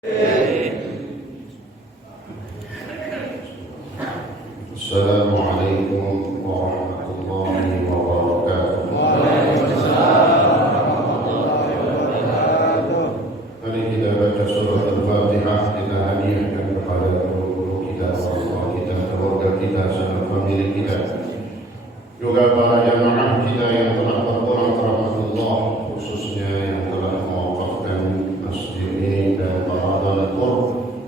Assalamualaikum warahmatullahi wabarakatuh. Mari kita baca surah Al-Fatihah. Kita hadiahkan kepada guru kita, orang kita, keluarga kita, sahabat famili kita, juga para jamaah kita yang telah berkurang rahmatullah, khususnya yang telah mewakafkan masjid ini dan para donatur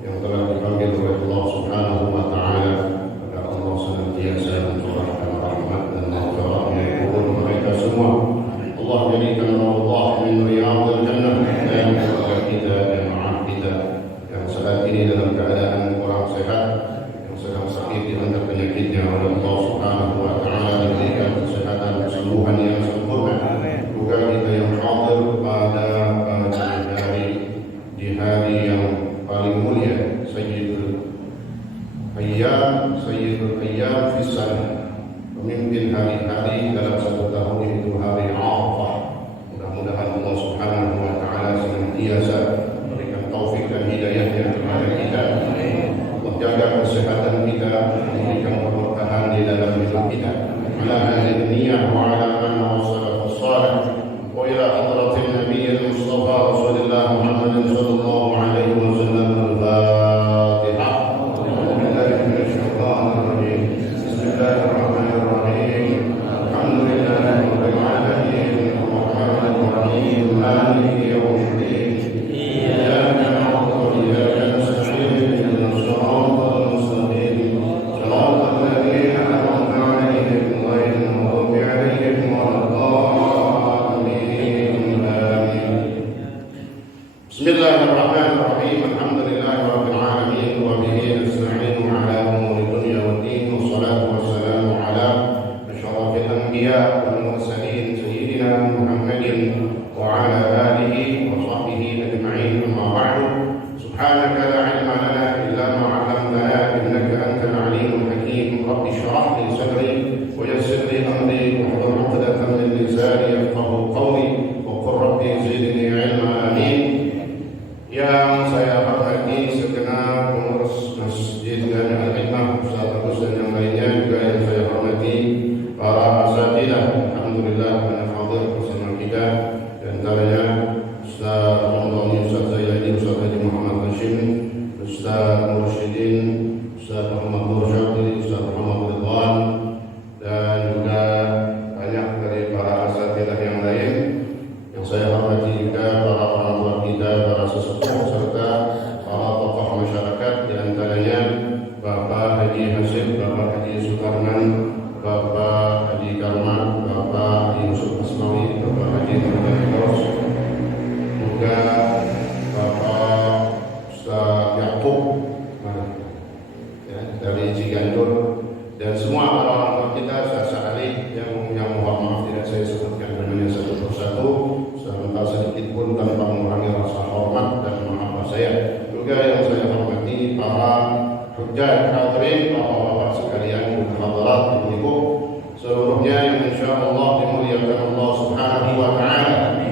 yang telah dipanggil oleh Allah Subhanahu wa Ta'ala. Senantiasa mencurahkan rahmat dan maghfirahnya kepada mereka semua. Allah jadikan Allah min riyadil jannah, dan keluarga kita, jemaah kita yang saat ini dalam keadaan kurang sehat, yang sedang sakit dilanda penyakitnya oleh Allah Subhanahu wa Ta'ala, diberikan kesehatan kesembuhan yang sempurna. Juga kita yang hadir pada hari yang paling mulia, Sayyidul Ayyam fi Sanah, pemimpin hari-hari dalam satu tahun, itu hari Arafah. Mudah-mudahan Allah Subhanahu wa Ta'ala senantiasa memberikan taufik dan hidayahnya kepada kita. Allah jaga kesehatan kita, memberikan keberkahan di dalam hidup kita. Ala hadhihi niyyah wa ala man wasalafus salih wa ila hadratin nabiyil Mustafa Rasulullah Muhammadin sallallahu alaihi wasallam. Bismillahirrahmanirrahim. Alhamdulillahirabbil alamin wa bihi nasta'inu ala umuri dunya waddin, wassalatu wassalamu ala asyrafil anbiya wal mursalin sayyidina Muhammadin wa ala alihi wa sahbihi ajma'in. Amma ba'du. Subhanaka la ilma lana illa ma 'allamtana innaka antal alimul hakim. Rabbi shrah li sadri wa yassir li amri wahlul 'uqdatam min lisani yafqahu qawli wa qur rabbi zidni 'ilma. Amin. Yang saya hormati segenap pengurus Masjid Jami' Al-Hikmah, Ustaz Agus dan yang lainnya, juga yang saya hormati para asatidzah, alhamdulillah banyak hadir bersama kita, di antaranya Ustaz Ramadan, Ustaz Zaidi, Ustaz Haji Muhammad Hashim, Ustaz Mursyidin, Ustaz Muhammad Mursyadi, Ustaz Muhammad Ridwan, dan juga banyak dari para asatidzah yang lain. Yang saya hormati juga para orang tua kita, para sesepuh, serta para tokoh masyarakat, di antaranya Bapak Haji Hasim, Bapak Haji Sukarman, Bapak Haji Karman, Bapak Haji Yusuf Asmawi, Bapak Haji Terbaikos, juga Bapak Ustaz Yaakob dari Ciganjur, dan semua orang tua kita, Ustaz Ali yang mohon maaf tidak saya sebutkan namanya satu persatu, sebentar sedikit pun tanpa mengurangi rasa hormat dan mahabbah saya. Juga yang saya hormati para hujjah hadirin, bapak-bapak sekalian, hadirat, ibu-ibu seluruhnya yang insyaallah dimuliakan Allah Subhanahu wa Ta'ala.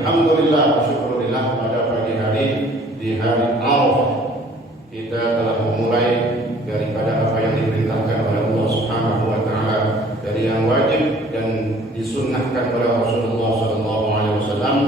Alhamdulillah, syukurillah, pada pagi hari di hari Arafah kita telah memulai daripada apa yang diperintahkan oleh Allah Subhanahu wa Ta'ala, dari yang wajib dan disunnahkan oleh Rasulullah sallallahu alaihi wasallam,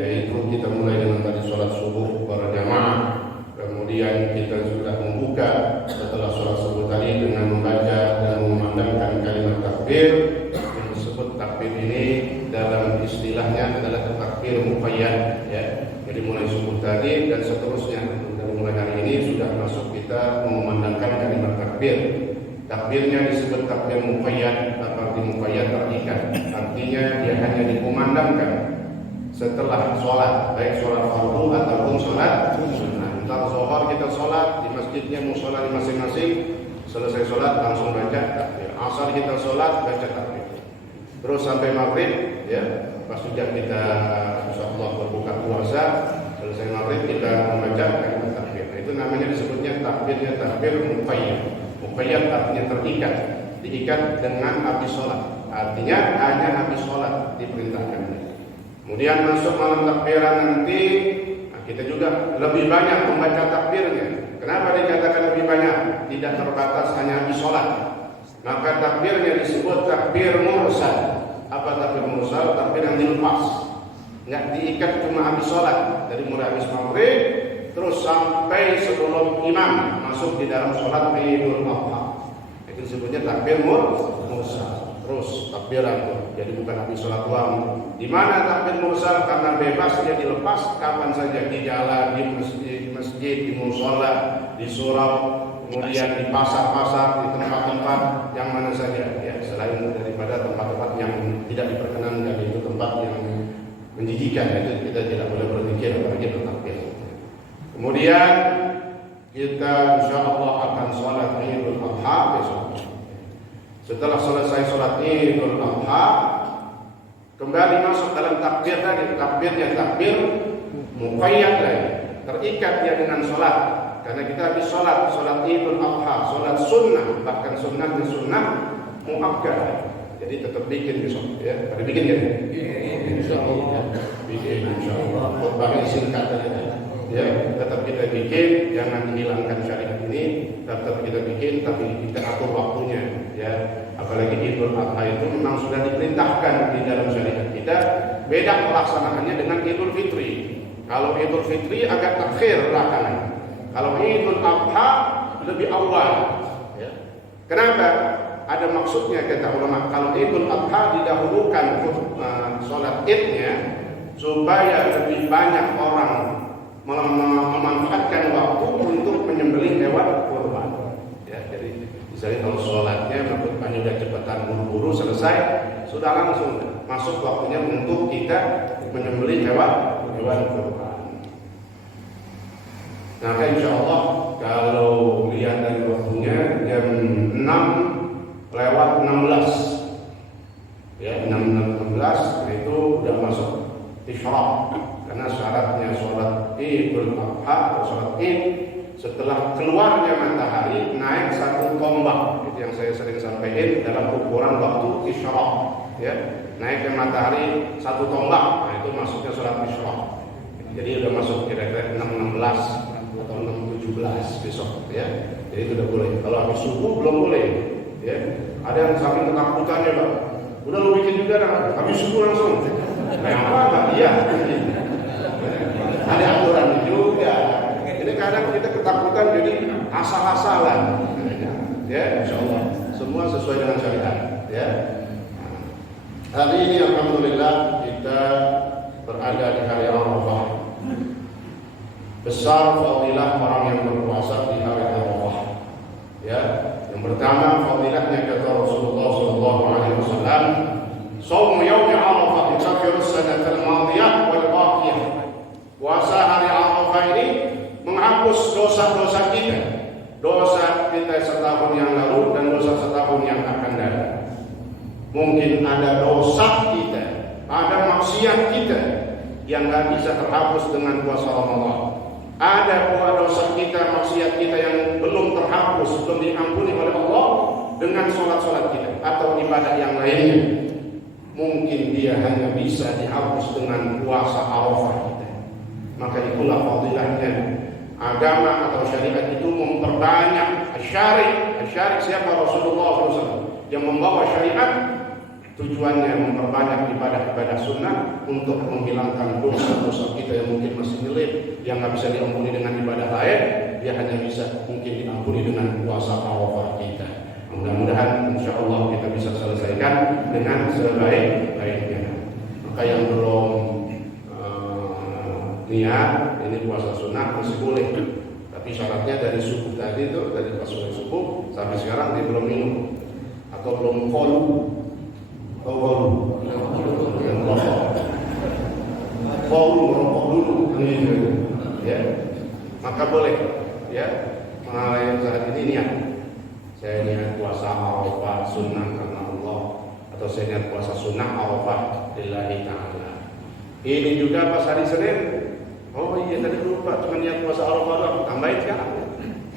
yaitu kita mulai dengan tadi salat subuh berjamaah. Kemudian kita sudah membuka setelah salat subuh tadi dengan membaca dan memandangkan kalimat takbir. Yang disebut takbir ini dalam istilahnya adalah takbir muqayyad, ya. Jadi mulai subuh tadi dan seterusnya, dari mulai hari ini sudah masuk kita memandangkan kalimat takbir. Takbirnya disebut takbir muqayyad. Arti muqayyad terikat, artinya dia hanya dikumandangkan setelah sholat, baik sholat fardu ataupun sholat sunnah. Entar zuhur kita sholat di masjidnya, musola di masing-masing, selesai sholat langsung baca takbir. Asar kita sholat baca takbir, terus sampai maghrib, ya, pas sudah kita insyaallah berbuka puasa, selesai maghrib kita membaca kalimat takbir. Itu namanya disebutnya takbirnya takbir muqayyad. Muqayyad artinya terikat, diikat dengan habis sholat, artinya hanya habis sholat diperintahkan. Kemudian masuk malam takbiran nanti, kita juga lebih banyak membaca takbirnya. Kenapa dikatakan lebih banyak? Tidak terbatas hanya habis sholat. Maka takbirnya disebut takbir mursal. Apa takbir mursal? Takbir yang dilepas, nggak diikat cuma habis sholat. Dari mulai habis maghrib terus sampai sebelum imam masuk di dalam sholat Idul Adha. Itu disebutnya takbir mursal. Terus takbiran tuh. Jadi bukan habis sholat doang. Di mana takbir mursal? Karena bebas dia dilepas kapan saja, di jalan, di masjid, di musola, di surau, kemudian di pasar-pasar, di tempat-tempat yang mana saja, ya, selain daripada tempat-tempat yang tidak diperkenankan, itu tempat yang menjijikan, itu kita tidak boleh berpikir apalagi bertakbir. Kemudian kita insya Allah akan sholat Idul Adha besok. Setelah selesai sholat Idul Adha, kembali masuk dalam takbir tadi. Takbirnya takbir muqayyad lagi, terikat dia dengan sholat. Karena kita habis sholat Idul Adha, sholat sunnah, bahkan sunnahnya sunnah muakkad. Jadi tetap bikin besok, ya. Pada bikin ya? Insya Allah, bikin insya Allah. Khutbahnya singkat saja. Ya, tetap kita bikin, jangan dihilangkan syariat ini. Tetap kita bikin, tapi kita atur waktunya. Ya, apalagi Idul Adha itu memang sudah diperintahkan di dalam syariat kita. Beda pelaksanaannya dengan Idul Fitri. Kalau Idul Fitri agak takhir belakangan. Kalau Idul Adha lebih awal. Ya. Kenapa? Ada maksudnya kata ulama. Kalau Idul Adha didahulukan sholat Idnya supaya lebih banyak orang memanfaatkan waktu untuk menyembelih hewan kurban. Ya, jadi misalnya kalau sholatnya makanya udah cepatan buru-buru selesai, sudah langsung masuk waktunya untuk kita menyembelih hewan kurban. Nah, insya Allah kalau lihat dari waktunya jam 6:16, ya 6:16 itu udah masuk isyraq. Karena syaratnya sholat Idul Adha atau sholat Id setelah keluarnya matahari naik 1 tombak. Itu yang saya sering sampaikan dalam ukuran waktu isyraq. Ya, naiknya matahari 1 tombak, nah itu masuknya sholat isyraq. Jadi udah masuk kira-kira 6:16 atau 6:17 besok. Ya, jadi itu udah boleh. Kalau habis subuh belum boleh. Ya, ada yang saking ketakutannya Pak. Udah lu bikin juga habis subuh langsung. Nah, apa? Iya. Ada aturan juga. Ini kadang kita ketakutan jadi asal-asalan. Ya, insya Allah semua sesuai dengan syariat. Ya. Hari ini alhamdulillah kita berada di hari Arafah. Besar fadilah orang yang berpuasa di hari Arafah. Ya, yang pertama fadilahnya kata Rasulullah sallallahu alaihi wasallam, "Shaum yaum Arafah yukaffiru as-sanata al-madiyah wal baqiyah." Puasa hari Arafah ini menghapus dosa-dosa kita. Dosa kita setahun yang lalu dan dosa setahun yang akan datang. Mungkin ada dosa kita, ada maksiat kita yang gak bisa terhapus dengan puasa Ramadan. Ada dosa kita, maksiat kita yang belum terhapus, belum diampuni oleh Allah dengan sholat-sholat kita atau ibadah yang lainnya. Mungkin dia hanya bisa dihapus dengan puasa Arafah kita. Maka itulah fadilahnya agama atau syariat itu memperbanyak syari'. Syari' siapa? Rasulullah SAW yang membawa syariat. Tujuannya memperbanyak ibadah-ibadah sunnah untuk menghilangkan dosa-dosa kita yang mungkin masih nyelip, yang nggak bisa diampuni dengan ibadah lain. Dia hanya bisa mungkin diampuni dengan puasa Arafah kita. Mudah-mudahan insya Allah kita bisa selesaikan dengan sebaik-baiknya. Maka yang belum niat ini puasa sunnah masih boleh, tapi syaratnya dari subuh tadi itu, dari pas subuh sampai sekarang dia belum minum atau belum kolu merokok dulu, ya, maka boleh, ya, mengalami saat ini niat. Saya niat puasa Arafah sunnah karena Allah, atau saya niat puasa sunnah Arafah lillahi ta'ala. Ini juga pas hari Senin. Oh iya tadi lupa, cuma niat puasa Arafah doang, tambahin sekarang.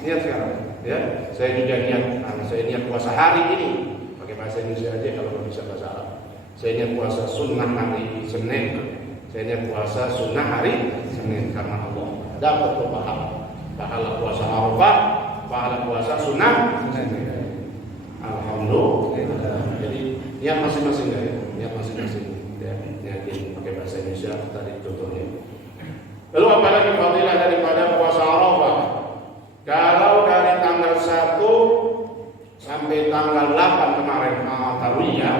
Niat sekarang, ya. Saya juga niat, saya niat puasa hari ini. Pakai bahasa Indonesia aja kalau nggak bisa bahasa Arab. Saya niat puasa sunnah hari Senin. Saya niat puasa sunnah hari Senin karena Allah. Dapat tuh pahala puasa Arafah, pahala puasa sunnah. Alhamdulillah. Jadi niat masing-masing ya, niat masing-masing ya, niatin pakai bahasa Indonesia tadi contohnya. Lalu apalagi fadilah daripada puasa Arafah? Kalau dari tanggal 1 sampai tanggal 8 kemarin Tarwiyah,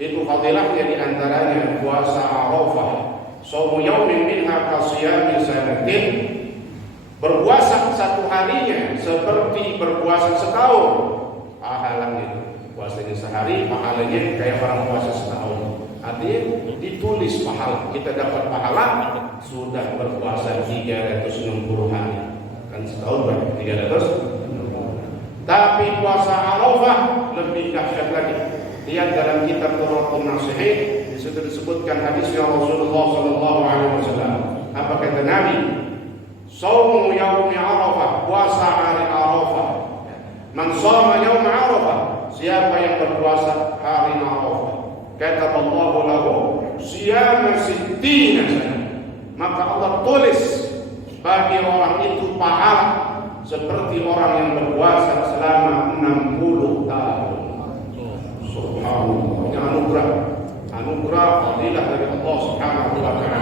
itu fadilahnya diantaranya puasa Arafah, shaumu yaumin minha kasiyami sanatin, berpuasa satu harinya seperti berpuasa setahun. Pahalanya puasanya sehari, pahalanya kayak orang puasa setahun. Artinya ditulis pahala, kita dapat pahala sudah berpuasa 360 hari. Kan setahun berarti 360. Tapi puasa Arafah lebih dahsyat lagi. Lihat dalam kitab Turratun Nasihin, di situ disebutkan hadisnya Rasulullah sallallahu alaihi wasallam. Apa kata Nabi? Shaumu yaumi Arafah, puasa hari Arafah. Man shoma yaum Arafah, siapa yang berpuasa hari Arafah, kataballahu lahu siyama sittina sana, maka Allah tulis bagi orang itu pahala seperti orang yang berpuasa selama 60 tahun. Subhanallah, ini anugerah fadilah dari Allah Subhanahu wa taala.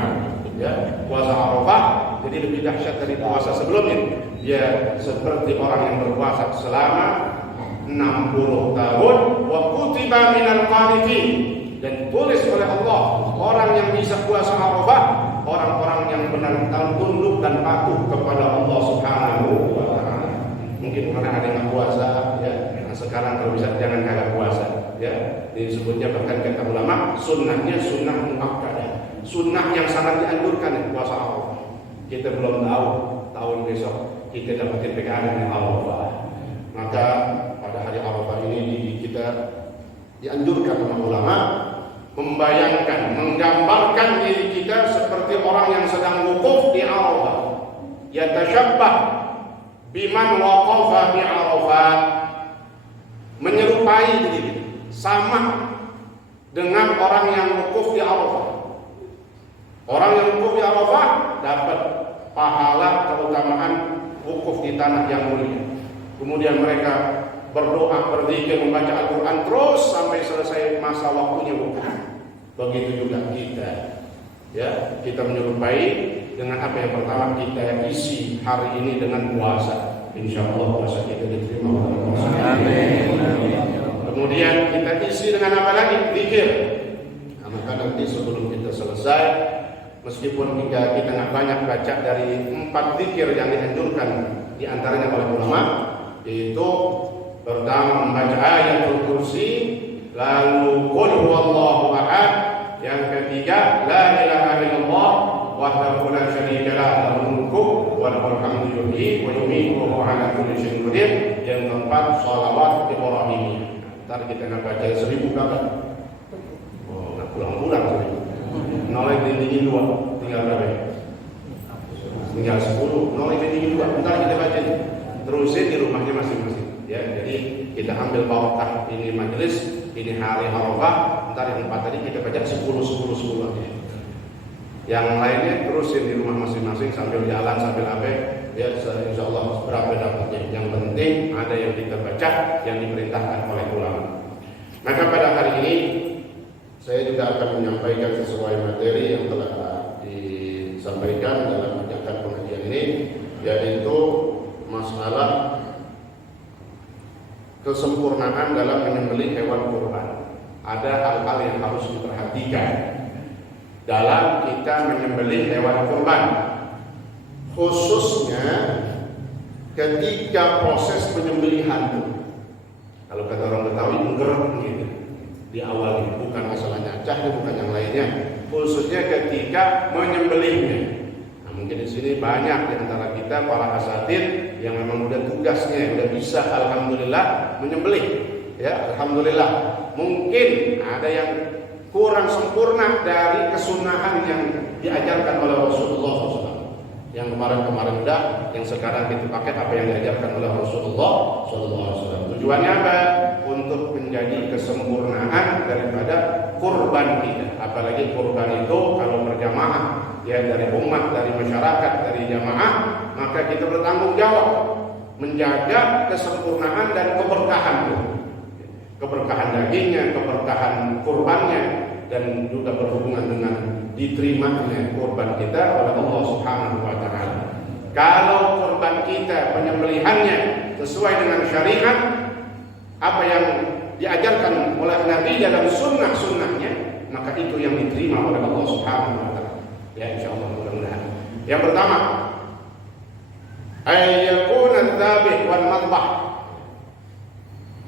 Ya, puasa Arafah jadi lebih dahsyat dari puasa sebelumnya. Dia seperti orang yang berpuasa selama 60 tahun. Wa kutiba minal qanitin, dan tulis oleh Allah orang yang bisa puasa Arafah, orang-orang yang benar-benar tunduk dan patuh kepada Allah Subhanahu wa taala. Mungkin karena ada yang puasa ya. Nah, sekarang kalau bisa jangan kagak puasa ya. Disebutnya bahkan kata ulama sunnahnya sunnah muakkadah. Sunnah yang sangat dianjurkan ya, puasa Arafah. Kita belum tahu tahun besok kita dapatin pegangan Arafah. Maka pada hari Arafah ini kita dianjurkan oleh ulama membayangkan, menggambarkan diri kita seperti orang yang sedang wukuf di Arafah. Yatasyabbah biman waqafa bi Arafah, menyerupai diri sama dengan orang yang wukuf di Arafah. Orang yang wukuf di Arafah dapat pahala keutamaan wukuf di tanah yang mulia. Kemudian mereka berdoa, berzikir, membaca Al-Quran terus sampai selesai masa waktunya wukuf. Begitu juga kita, ya, kita menyerupai dengan apa yang pertama kita isi hari ini dengan puasa. Insya Allah puasa kita diterima oleh Allah. Kemudian kita isi dengan apa lagi? Zikir. Nah, maka nanti sebelum kita selesai, meskipun kita nggak banyak baca dari 4 zikir yang dianjurkan di antaranya oleh ulama, yaitu pertama membaca ayatul kursi, lalu qul huwallahu ahad, yang ketiga la ilaha illallah wahdahu la syarika lah, lahul mulku wa lahul hamdu yuhyi wa yumiitu wa huwa ala kulli syai'in qadir, yang keempat shalawat ibrahimiyah. Ntar kita nggak baca 1000 berapa? Oh, nggak pulang-pulang 1000. Nolai dindingin 2, tinggal berapa ya? Tinggal 10, nolai dindingin 2. Ntar kita baca terusin di rumahnya masing-masing. Ya, jadi kita ambil barokah ini majelis, ini hari Arafah. Ntar yang 4 tadi kita baca 10 aja. Yang lainnya terusin di rumah masing-masing sambil jalan sambil apa ya, insya Allah berapa dapatnya. Yang penting ada yang kita baca yang diperintahkan oleh ulama. Maka pada hari ini saya juga akan menyampaikan sesuai materi yang telah disampaikan dalam ajakan pengajian ini, yaitu masalah kesempurnaan dalam menyembelih hewan kurban. Ada hal-hal yang harus diperhatikan dalam kita menyembelih hewan kurban, khususnya ketika proses penyembelihan. Kalau kata orang Betawi, menggerek gitu di awal ini, bukan masalah nyacah, bukan yang lainnya, khususnya ketika menyembelihnya. Nah, mungkin di sini banyak di antara kita para asatid yang memang udah tugasnya, udah bisa alhamdulillah menyembelih. Ya, alhamdulillah. Mungkin ada yang kurang sempurna dari kesunahan yang diajarkan oleh Rasulullah SAW. Yang kemarin-kemarin udah, yang sekarang kita pakai apa yang diajarkan oleh Rasulullah SAW. Tujuannya apa? Untuk menjadi kesempurnaan daripada kurban kita. Apalagi kurban itu kalau berjamaah, ya dari umat, dari masyarakat, dari jamaah, maka kita bertanggung jawab menjaga kesempurnaan dan keberkahan itu. Keberkahan dagingnya, keberkahan kurbannya, dan juga berhubungan dengan diterimanya kurban kita oleh Allah Subhanahu wa taala. Kalau kurban kita penyembelihannya sesuai dengan syariat, apa yang diajarkan oleh Nabi dalam sunnah-sunnahnya, maka itu yang diterima oleh Allah Subhanahu wa taala. Ya, insyaallah mudah-mudahan. Yang pertama, ayyakuna dzabih wal madbah.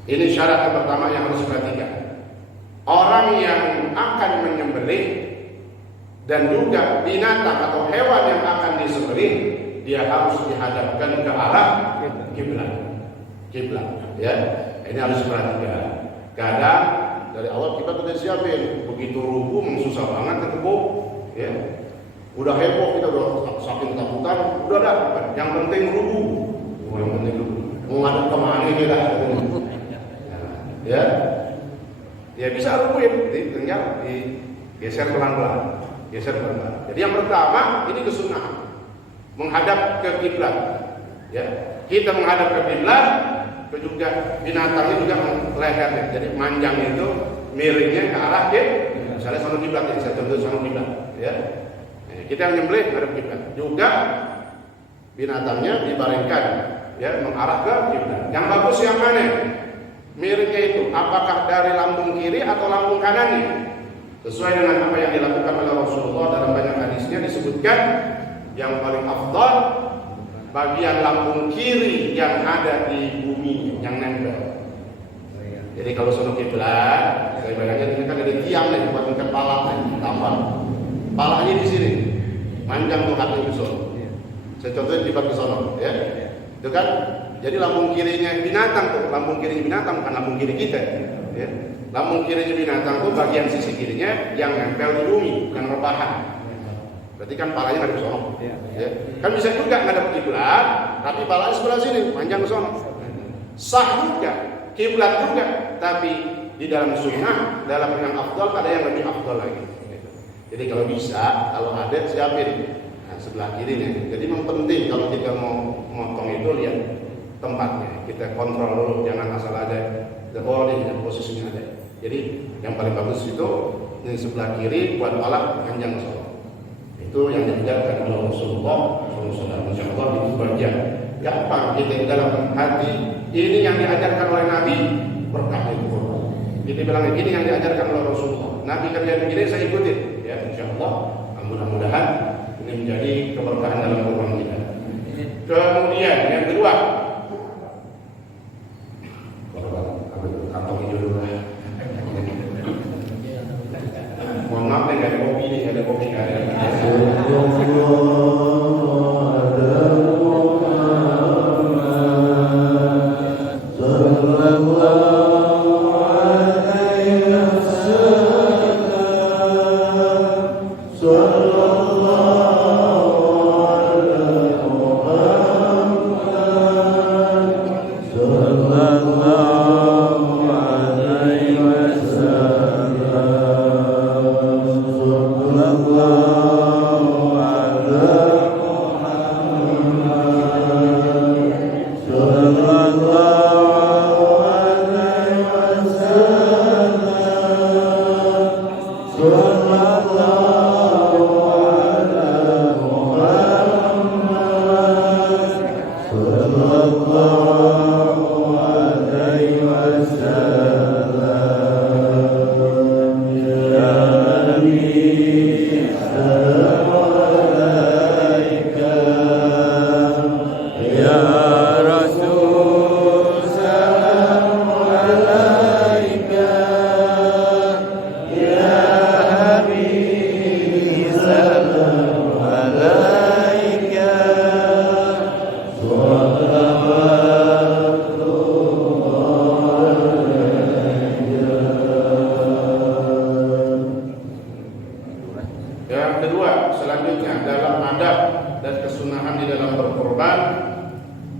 Ini syarat yang pertama yang harus diperhatikan. Orang yang akan menyembelih dan juga binatang atau hewan yang akan disembelih, dia harus dihadapkan ke arah kiblat. Kiblat, ya. Ini harus diperhatikan. Kadang dari awal kita sudah siapin, begitu rubuh susah banget ketemu, ya. Udah heboh kita udah saking takutan, udah dah. Yang penting rubuh. Yang penting rubuh. Mau ngadep kemana kita? Ya. Ya bisa rubuhin, tinggal digeser pelan-pelan. Geser pelan-pelan. Jadi yang pertama ini kesunahan, menghadap ke kiblat. Ya, kita menghadap ke kiblat, juga binatangnya juga lehernya. Jadi manjang itu miringnya ke arah misalnya sono kiblat, ya saya contoh sono kiblat. Ya, nah, kita yang nyembelih menghadap kiblat. Juga binatangnya dibaringkan, ya mengarah ke kiblat. Yang bagus yang mana? Miringnya itu apakah dari lambung kiri atau lambung kanannya? Sesuai dengan apa yang dilakukan oleh Rasulullah dalam banyak hadisnya disebutkan yang paling afdal bagian lambung kiri yang ada di bumi yang nempel. Jadi kalau sono kiblat, saya bayangkan ini kan ada tiang nih buat ngangkat pala tambah. Palanya di sini. Manjang tuh hati ke sono. Saya contohin di bawah sono, ya. Itu kan jadi lambung kirinya binatang tuh, lambung kiri binatang bukan lambung kiri kita, ya. Lambung kirinya binatang tuh bagian sisi kirinya yang nempel di bumi, bukan rebahan. Berarti kan palanya nggak di sono. Ya. Kan bisa juga ngadep kiblat, tapi palanya sebelah sini, panjang ke sono. Sah juga, kiblat juga, tapi di dalam sunnah, dalam yang afdal ada yang lebih afdal lagi. Jadi kalau bisa, kalau ada siapin sebelah kirinya. Jadi yang penting kalau kita mau motong itu lihat tempatnya, kita kontrol dulu, jangan asal ada. Oh ini posisinya ada. Jadi yang paling bagus itu di sebelah kiri buat alat panjang soal. Itu yang diajarkan oleh Rasulullah SAW. Insyaallah itu bagian gampang kita dalam hati. Ini yang diajarkan oleh Nabi, berkah itu. Kita bilang ini yang diajarkan oleh Rasulullah. Nabi kerja begini saya ikutin. Ya insyaallah. Mudah-mudahan ini menjadi keberkahan dalam kurban kita. Kemudian yang kedua, mohon maaf nih nggak ada kopi nih, nggak ada kopi nggak ada. Salam alaika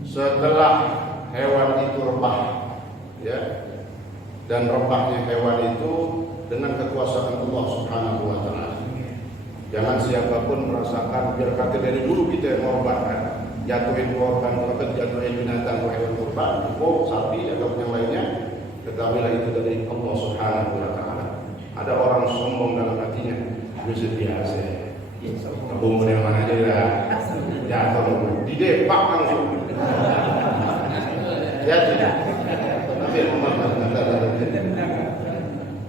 setelah hewan itu rebah, ya, dan rebahnya hewan itu dengan kekuasaan Allah Subhanahu wa Ta'ala. Jangan siapapun merasakan, biar kata dari dulu kita yang korbankan, jatuhin korban atau jatuhin binatang atau hewan kurban, sapi atau yang lainnya, ketahuilah itu dari Allah Subhanahu wa Ta'ala. Ada orang sombong dalam hatinya, itu biasa. Kebun yang mana aja ya, jatuh, didepak langsung. Jadi,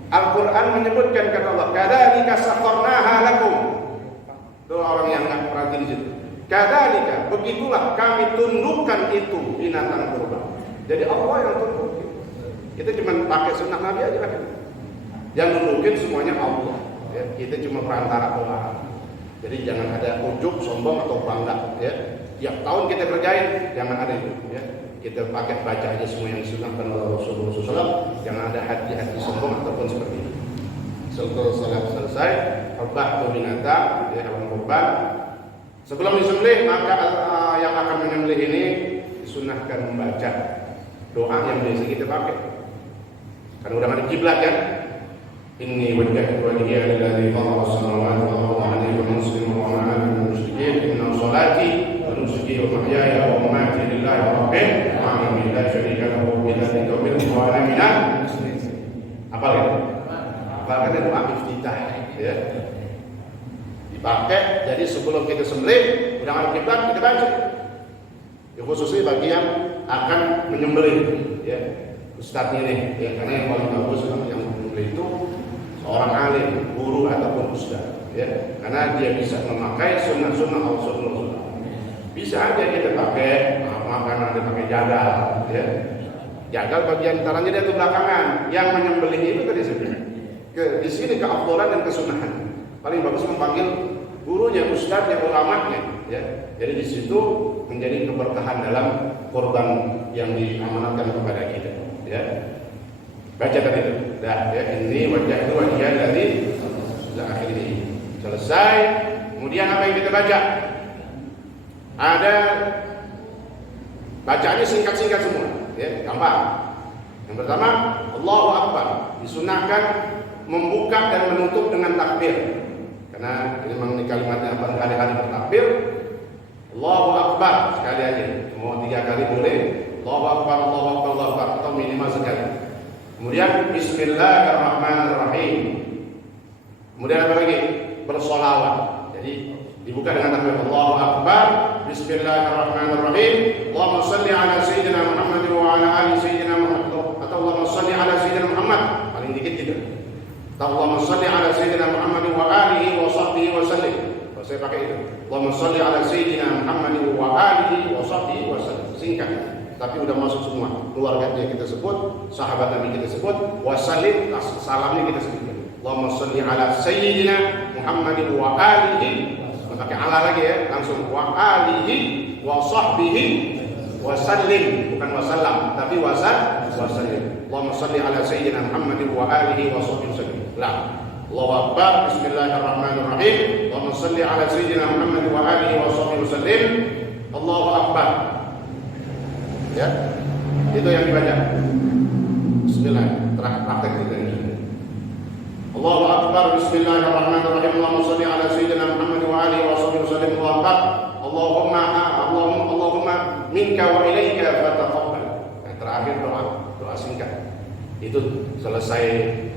Al-Quran menyebutkan kata Allah, kadzalika sakharnaha lakum. Itu orang yang nggak perhati di situ. Kadzalika, begitulah kami tundukkan itu binatang kurban. Jadi Allah yang tunduk. Kita cuma pakai sunnah Nabi aja kan. Yang nundukin semuanya Allah. Ya, kita cuma perantara doa. Jadi jangan ada ujub, sombong atau bangga. Ya, tiap tahun kita kerjain, jangan ada itu. Ya. Kita pakai baca aja semua yang disunahkan oleh Rasulullah SAW. Jangan ada hati-hati sombong ataupun seperti itu. Setelah salat selesai, rebah atau binatang, ya, hewan kurban. Sebelum disembelih, maka yang akan menyembelih ini disunahkan membaca doa yang biasa kita pakai. Karena udah ada kiblat kan? Inni wajjahtu wajhiya lillazi fatara as-samawati wal arda hanifan musliman wa ma ana minal musyrikeen. Inna sholati wa nusuki wa mahyaya wa mamati lillahi rabbil alamin la syarika lahu wa bidzalika umirtu wa ana minal muslimin. Apa lagi? Bahkan itu iftitah, ya. Dipakai, jadi sebelum kita sembelih, udah ada kiblat kita baca. Ya, khususnya bagi yang akan menyembelih, ya. Ustadz ini, ya, karena yang paling bagus yang menyembelih itu seorang alim, guru ataupun ustadz, ya. Karena dia bisa memakai sunnah-sunnah Rasulullah. Bisa aja kita pakai, makan ada pakai jagal, ya. Jagal bagian antaranya dia itu belakangan. Yang menyembelih itu tadi sebenarnya. Di sini keafdalan dan kesunahan. Paling bagus memanggil gurunya, ustadznya, ulamanya, ya. Jadi di situ menjadi keberkahan dalam korban yang diamanatkan kepada kita, ya. Baca tadi itu. Dah, ya, ini wajah itu wajah dari sudah akhir ini. Selesai. Kemudian apa yang kita baca? Ada bacaannya singkat-singkat semua, ya, gampang. Yang pertama, Allahu Akbar. Disunahkan membuka dan menutup dengan takbir. Karena ini memang kalimatnya berkali-kali bertakbir. Allahu Akbar sekali aja. Mau 3 kali boleh. Allahu Akbar, Allahu Akbar, Allahu Akbar, atau minimal sekali. Kemudian Bismillahirrahmanirrahim. Kemudian apa lagi? Bersolawat. Jadi dibuka dengan takbir Allahu Akbar, Bismillahirrahmanirrahim. Allahumma shalli ala sayyidina Muhammad wa ala ali sayyidina Muhammad. Atau Allahumma shalli ala sayyidina Muhammad. Paling dikit gitu. Allahumma shalli ala sayyidina Muhammad wa alihi wa sahbihi wa sallim. Kalau saya pakai itu, Allahumma shalli ala sayyidina Muhammad wa alihi wa sahbihi wa sallim. Singkat, tapi udah masuk semua. Keluarganya kita sebut, sahabat Nabi kita sebut, wa sallim, salamnya kita sebut. Allahumma shalli ala sayyidina Muhammad wa alihi. Pakai ala lagi ya, langsung wa alihi wa sahbihi wa sallim, bukan wa sallam, tapi wa sallim. Allahumma shalli ala sayyidina Muhammad wa alihi wa sahbihi wa sallim. Lah, Allahu Akbar, Bismillahirrahmanirrahim. Allahumma shalli ala sayyidina Muhammad wa alihi wa sahbihi wa sallim. Allahu Akbar. Ya, itu yang dibaca. Bismillah, praktek kita ini. Allahu Akbar, Bismillahirrahmanirrahim. Allahumma shalli ala sayyidina Muhammad wa alihi wa sahbihi wa sallim. Allahu Akbar. Allahumma minka wa ilaika fataqabbal. Yang terakhir doa singkat. Itu selesai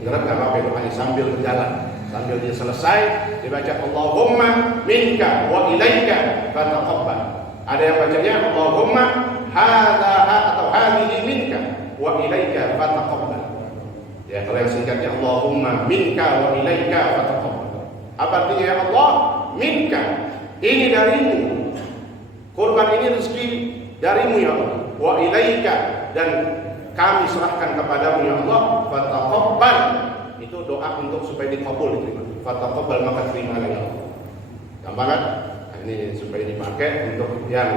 ngerap gak apa-apa doanya sambil berjalan, sambil dia selesai dibaca Allahumma minka wa ilaika fataqabbal. Ada yang bacanya Allahumma hadza atau hadhihi minka wa ilaika fataqabbal. Ya, kalau yang singkatnya Allahumma minka wa ilaika fataqabbal. Apa artinya ya Allah? Minka, ini darimu. Kurban ini rezeki darimu ya Allah. Wa ilaika, dan kami serahkan kepadamu ya Allah. Fataqabbal, itu doa untuk supaya dikabul, diterima. Fataqabbal, maka terima ya Allah. Gampang kan? Nah, ini supaya dipakai untuk yang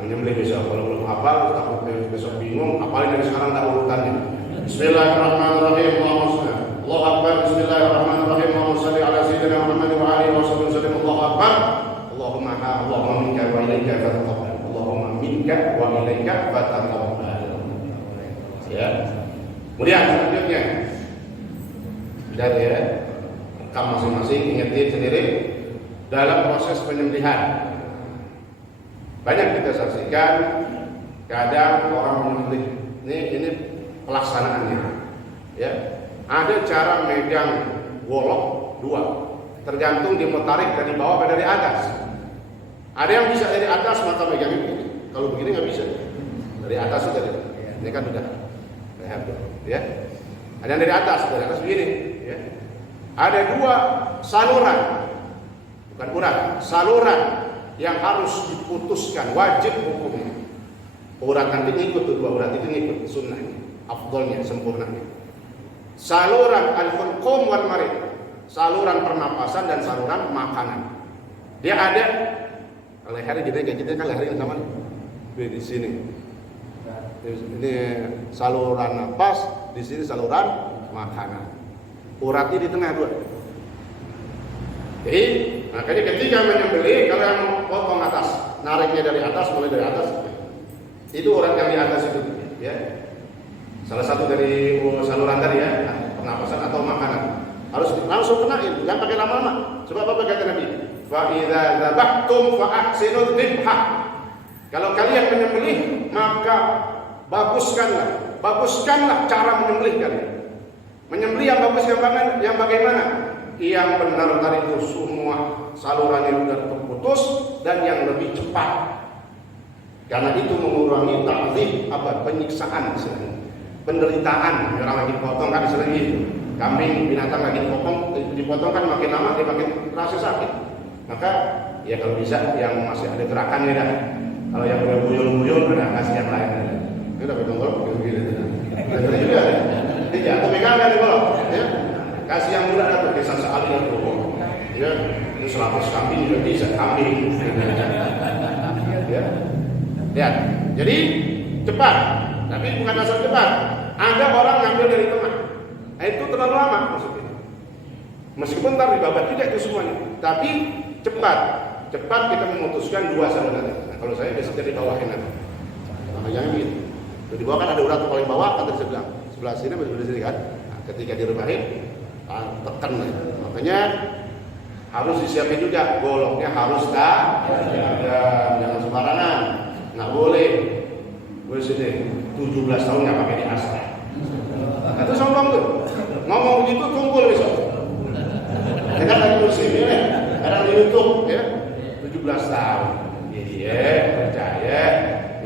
menyembelih besok. Kalau belum hafal, takut besok bingung. Apalagi dari sekarang tak urutannya. Bismillahirrahmanirrahim. Allahu Akbar. Bismillahirrahmanirrahim. Allahumma shalli ala sayyidina Muhammad wa alihi wa sallam. Allahu Akbar. Allahumma minka wa ilaika fataqabbal. Allahumma minka minka wa ilaika fataqabbal. Ya. Kemudian selanjutnya dari rekam masing-masing, ingetin sendiri dalam proses penyembelihan. Banyak kita saksikan kadang orang menyembelih. Ini pelaksanaannya. Ya. Ada cara megang golok dua, tergantung dia mau tarik dari bawah atau dari atas. Ada yang bisa dari atas maka megang ini. Kalau begini nggak bisa. Dari atas sudah. Ini kan udah leher, ya. Ada yang dari atas begini. Ya. Ada dua saluran, bukan urat, saluran yang harus diputuskan, wajib hukumnya. Urat nanti ngikut tuh, dua urat itu ngikut sunnahnya, afdolnya, sempurnanya. Saluran al-hulqum wal marid, saluran pernapasan dan saluran makanan. Dia ada leher gini kayak gitu kan, leher yang sama nih. Di sini. Ini saluran napas, di sini saluran makanan. Uratnya di tengah dua. Jadi makanya ketika menyembelih, kalau yang potong atas, nariknya dari atas, mulai dari atas, itu urat yang di atas itu, ya. Salah satu dari saluran tadi, ya, pernapasan atau makanan. Harus langsung kenain, jangan pakai lama-lama. Sebab apa kata Nabi? Fa idza dzabhtum fa ahsinul dzibhah. Kalau kalian menyembelih, maka baguskanlah cara menyembelih kalian. Menyembelih yang bagus yang bagaimana? Yang benar-benar itu semua salurannya sudah terputus dan yang lebih cepat. Karena itu mengurangi ta'dzib, penyiksaan, penderitaan. Orang lagi potong kan istilahnya gitu. Kambing, binatang lagi dipotong kan makin lama dia makin terasa sakit. Maka ya kalau bisa yang masih ada gerakannya dah. Kalau yang udah buyun-buyun ada kasih yang lain. Ini udah betul begini. Betul juga. Dia jatuh pegangan nih kalau, ya. Kasih yang muda atau desa sekali yang tuh. Ya, ini 100 kambing juga bisa kambing. Ya. Lihat. Jadi cepat, tapi bukan asal cepat. Ada orang ngambil dari tengah. Nah, itu terlalu lama maksudnya. Meskipun ntar dibabat juga itu semuanya, tapi cepat kita memutuskan dua saluran. Nah, kalau saya biasanya dari bawahin nanti. Jangan gitu. Di bawah kan ada urat paling bawah, kan tadi saya bilang sebelah sini benar-benar sini kan. Nah, ketika direbahin, tekan. Makanya harus disiapin juga goloknya harus jangan sembarangan. Nggak boleh. Gue sini 17 tahun nggak pakai di asal. Nah, itu sombong tuh. Ngomong begitu kumpul besok. Ya kan lagi musim ya. Kadang di YouTube ya 17 tahun. Iya, percaya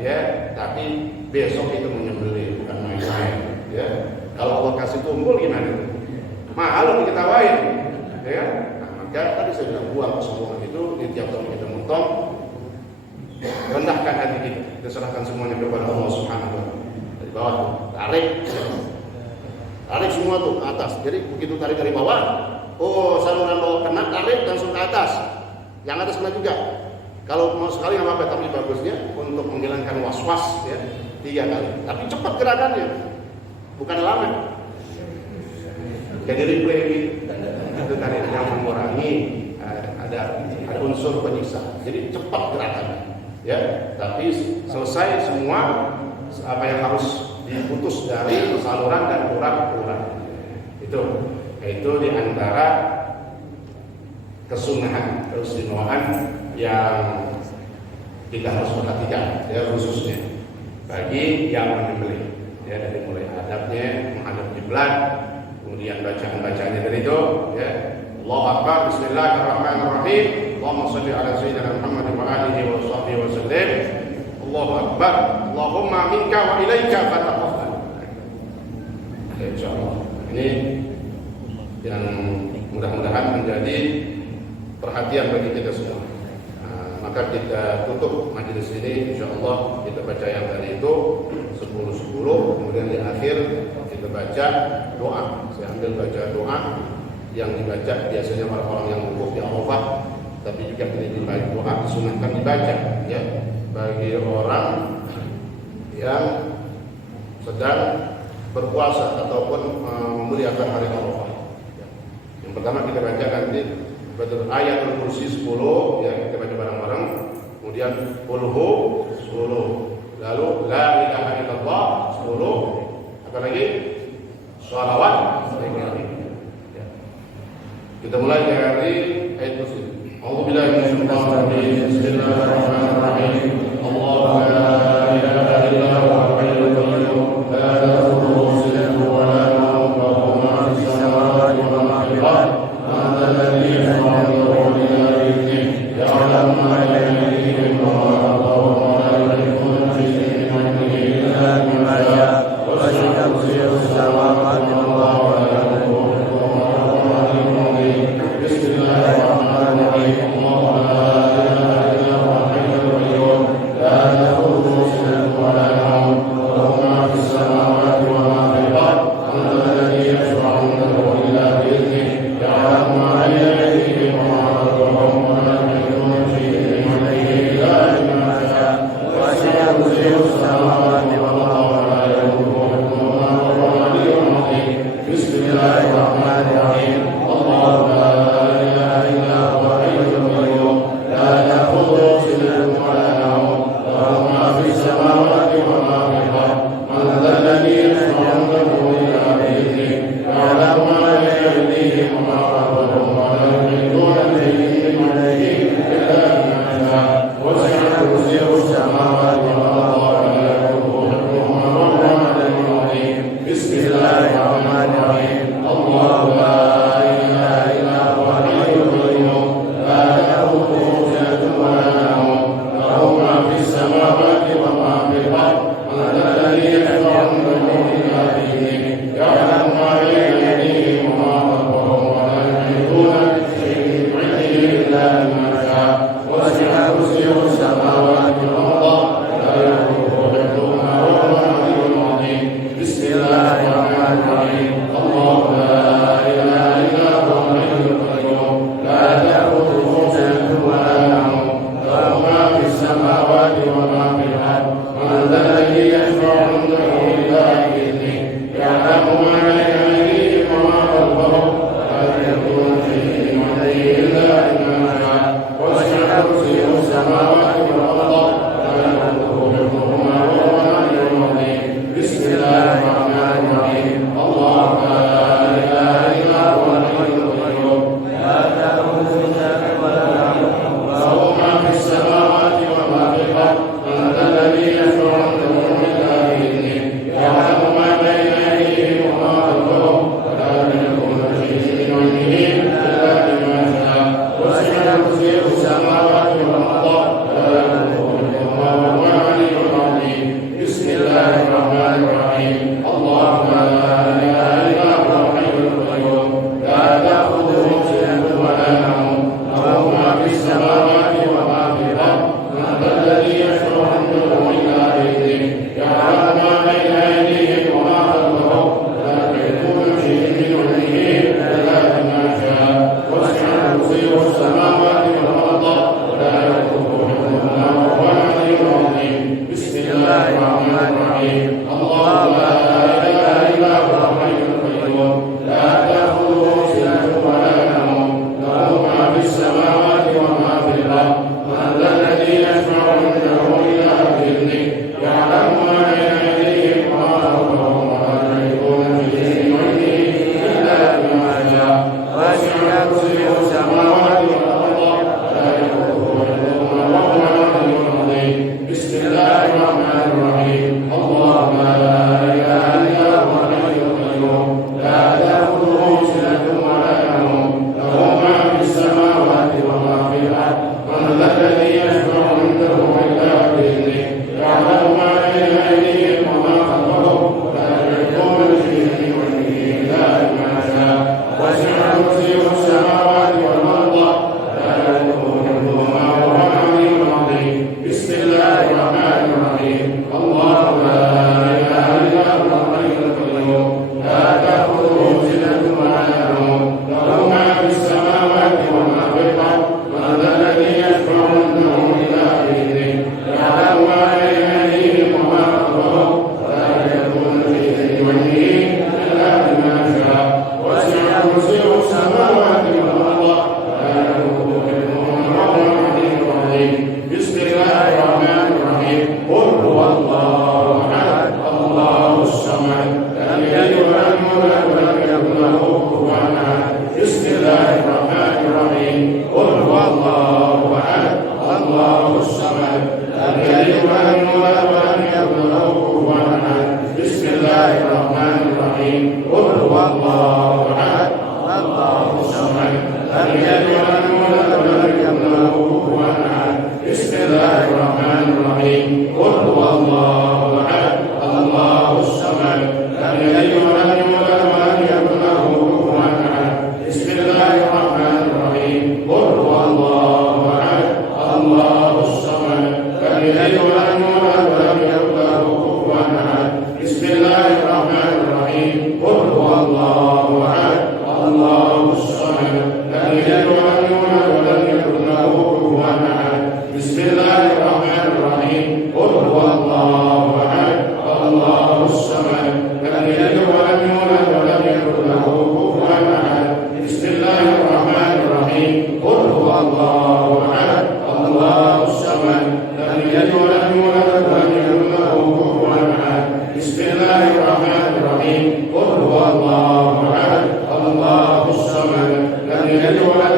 ya, tapi besok itu menyembelih bukan main-main ya. Kalau Allah kasih tumpul gimana? Mahal diketawain ya kan? Nah, maka tadi saya bilang buang kesombongan itu di tiap tahun kita motong. Rendahkan hati kita serahkan semuanya kepada Allah Subhanahu wa taala. Dari bawah tuh, tarik semua tuh ke atas. Jadi begitu tarik dari bawah, saluran bawah kena, tarik langsung ke atas. Yang atas kena juga. Kalau mau sekali nggak apa-apa, tapi bagusnya untuk menghilangkan was-was ya 3 kali. Tapi cepat gerakannya, bukan lama. Jadi replay itu tadi yang mengurangi ada unsur penyiksa. Jadi cepat gerakannya, ya. Tapi selesai semua apa yang harus diputus dari saluran dan urat-urat. Itu di antara kesunahan, keistimewaan yang kita harus perhatikan ya, khususnya bagi yang menyembelih ya, dari mulai adabnya menghadap kiblat, kemudian bacaan-bacaannya dari itu ya. Allahu Akbar, bismillahirrahmanirrahim, Allahumma shalli ala sayyidina Muhammad wa alihi wa sahbihi wa sallim. Allahu Akbar, Allahumma minka wa ilaika fataqabbal. Insyaallah ini yang mudah-mudahan menjadi perhatian bagi kita semua. Maka kita tutup majelis ini, insyaallah kita baca yang tadi itu 10-10, kemudian di akhir kita baca doa. Saya ambil baca doa yang dibaca biasanya orang-orang yang wukuf di Arafah, tapi juga ini dibaca doa disunahkan dibaca ya bagi orang yang sedang berpuasa ataupun memuliakan hari Arafah. Yang pertama kita baca nanti ayat Al-Kursi 10 ya, kita baca bareng-bareng. Kemudian Qul hu 10. Lalu la ilaha illallah 10. Apa lagi? Shalawat. Kita mulai dari ayat kursi. A'udzubillahi minasyaitonir rajim. Bismillahirrahmanirrahim. Allahu la ilaha illa huwal hayyul qayyum. La ta'khudhuhu sinatun wa la nawm. Lahu ma fis samawati wa ma fil ardh. Man dhal ladzi yashfa'u 'indahu illa bi'idhnihi. Ya'lamu ma bayna aydihim wa ma khalfahum wa la yuhituna bi shay'in min 'ilmihi illa bima sha'a. Wasi'a kursiyuhu as-samawati wal arda wa la yaquduhu Bismillahirrahmanirrahim. Allahumma la ilaha الله أحد الله الصمد لم يلد ولم يولد ولم يكن له كفوا أحد بسم الله الرحمن الرحيم قل هو الله أحد الله الصمد لم يلد ولم يولد ولم يكن له كفوا أحد بسم الله الرحمن الرحيم قل هو الله أحد الله الصمد لم يلد ولم يولد ولم يكن له كفوا أحد بسم الله الرحمن الرحيم قل هو الله أحد الله الصمد لم يلد ولم يولد ولم يكن له كفوا أحد بسم الله الرحمن الرحيم قل هو الله أحد الله الصمد لم يلد ولم يولد ولم يكن له كفوا أحد بسم الله الرحمن الرحيم قل هو الله أحد الله الصمد لم يلد ولم يولد ولم يكن له كفوا أحد بسم الله الرحمن الرحيم قل هو الله أحد الله الصمد لم يلد ولم يولد ولم يكن له كفوا أحد بسم الله الرحمن الرحيم قل هو الله أحد الله الصمد لم يلد ولم يولد ولم يكن له كفوا أحد بسم الله الرحمن الرحيم قل هو الله أحد الله الصمد لم يلد ولم